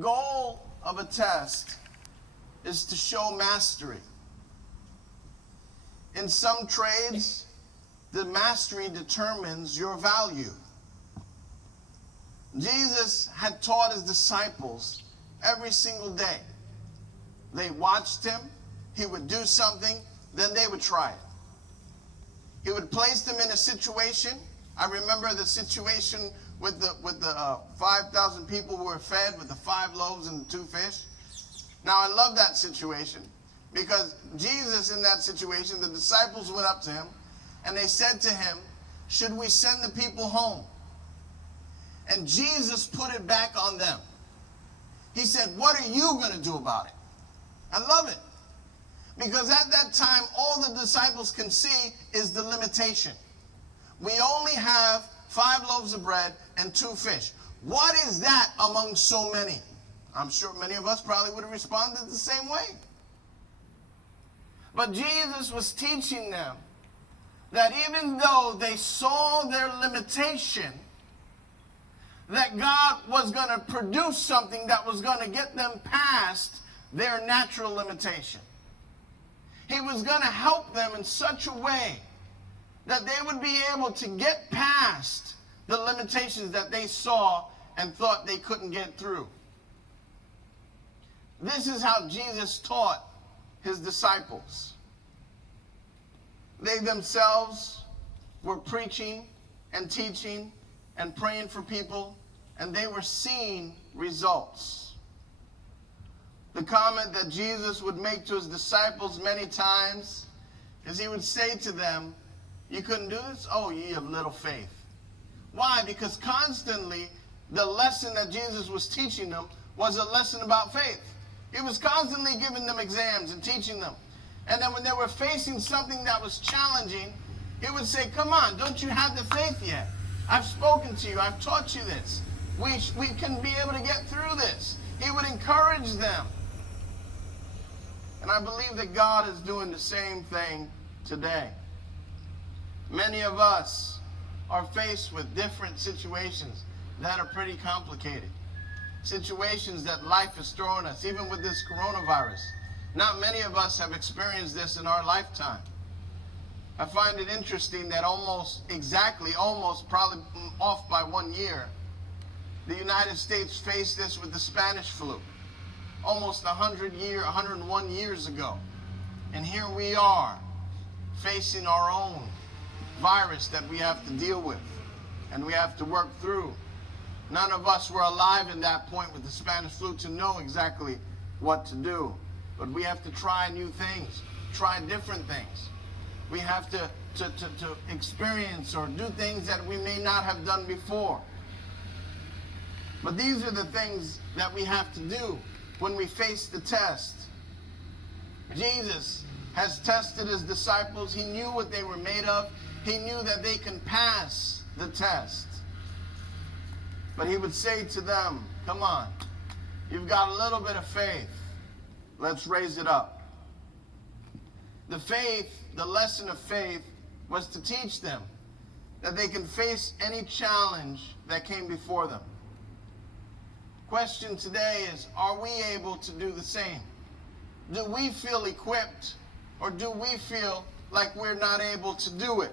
goal of a test is to show mastery. In some trades, the mastery determines your value. Jesus had taught his disciples every single day. They watched him. He would do something, then they would try it. He would place them in a situation. I remember the situation with the 5,000 people who were fed with the 5 loaves and the 2 fish. Now, I love that situation because Jesus, in that situation, the disciples went up to him and they said to him, should we send the people home? And Jesus put it back on them. He said, what are you going to do about it? I love it. Because at that time, all the disciples can see is the limitation. We only have 5 loaves of bread and 2 fish. What is that among so many? I'm sure many of us probably would have responded the same way. But Jesus was teaching them that even though they saw their limitation, that God was going to produce something that was going to get them past their natural limitation. He was going to help them in such a way that they would be able to get past the limitations that they saw and thought they couldn't get through. This is how Jesus taught his disciples. They themselves were preaching and teaching and praying for people, and they were seeing results. The comment that Jesus would make to his disciples many times is he would say to them, you couldn't do this? Oh, ye of little faith. Why? Because constantly the lesson that Jesus was teaching them was a lesson about faith. He was constantly giving them exams and teaching them. And then when they were facing something that was challenging, he would say, come on, don't you have the faith yet? I've spoken to you. I've taught you this. We can be able to get through this. He would encourage them. And I believe that God is doing the same thing today. Many of us are faced with different situations that are pretty complicated. Situations that life has thrown us, even with this coronavirus. Not many of us have experienced this in our lifetime. I find it interesting that almost probably off by 1 year, the United States faced this with the Spanish flu. Almost 101 years ago. And here we are facing our own virus that we have to deal with and we have to work through. None of us were alive in that point with the Spanish flu to know exactly what to do. But we have to try new things, try different things. We have to experience or do things that we may not have done before. But these are the things that we have to do when we face the test. Jesus has tested his disciples. He knew what they were made of. He knew that they can pass the test. But he would say to them, come on, you've got a little bit of faith. Let's raise it up. The lesson of faith was to teach them that they can face any challenge that came before them. Question today is, are we able to do the same? Do we feel equipped, or do we feel like we're not able to do it?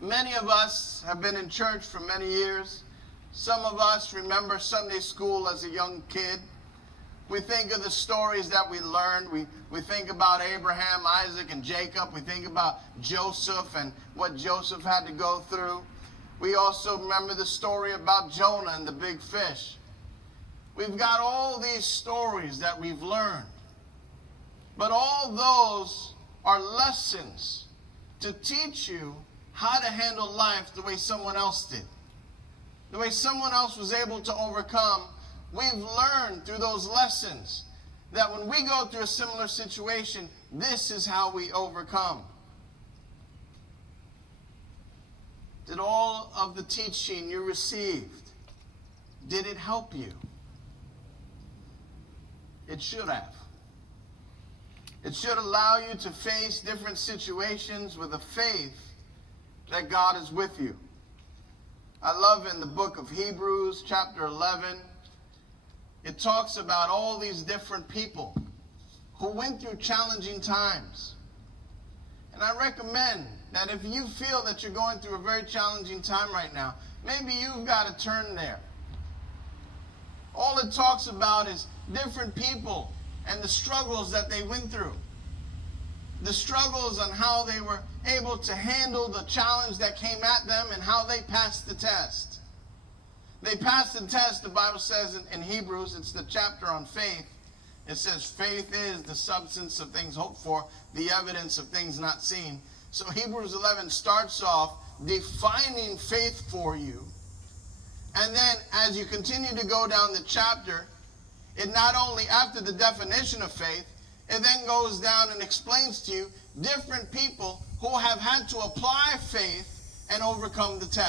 Many of us have been in church for many years. Some of us remember Sunday school as a young kid. We think of the stories that we learned. We think about Abraham, Isaac, and Jacob. We think about Joseph and what Joseph had to go through. We also remember the story about Jonah and the big fish. We've got all these stories that we've learned. But all those are lessons to teach you how to handle life the way someone else did. The way someone else was able to overcome. We've learned through those lessons that when we go through a similar situation, this is how we overcome. Did all of the teaching you received, did it help you? It should have. It should allow you to face different situations with a faith that God is with you. I love in the book of Hebrews, chapter 11, it talks about all these different people who went through challenging times. And I recommend that if you feel that you're going through a very challenging time right now, maybe you've got to turn there. All it talks about is different people and the struggles that they went through. The struggles on how they were able to handle the challenge that came at them and how they passed the test. They passed the test, the Bible says in Hebrews, it's the chapter on faith. It says faith is the substance of things hoped for, the evidence of things not seen. So Hebrews 11 starts off defining faith for you. And then as you continue to go down the chapter, it not only, after the definition of faith, it then goes down and explains to you different people who have had to apply faith and overcome the test.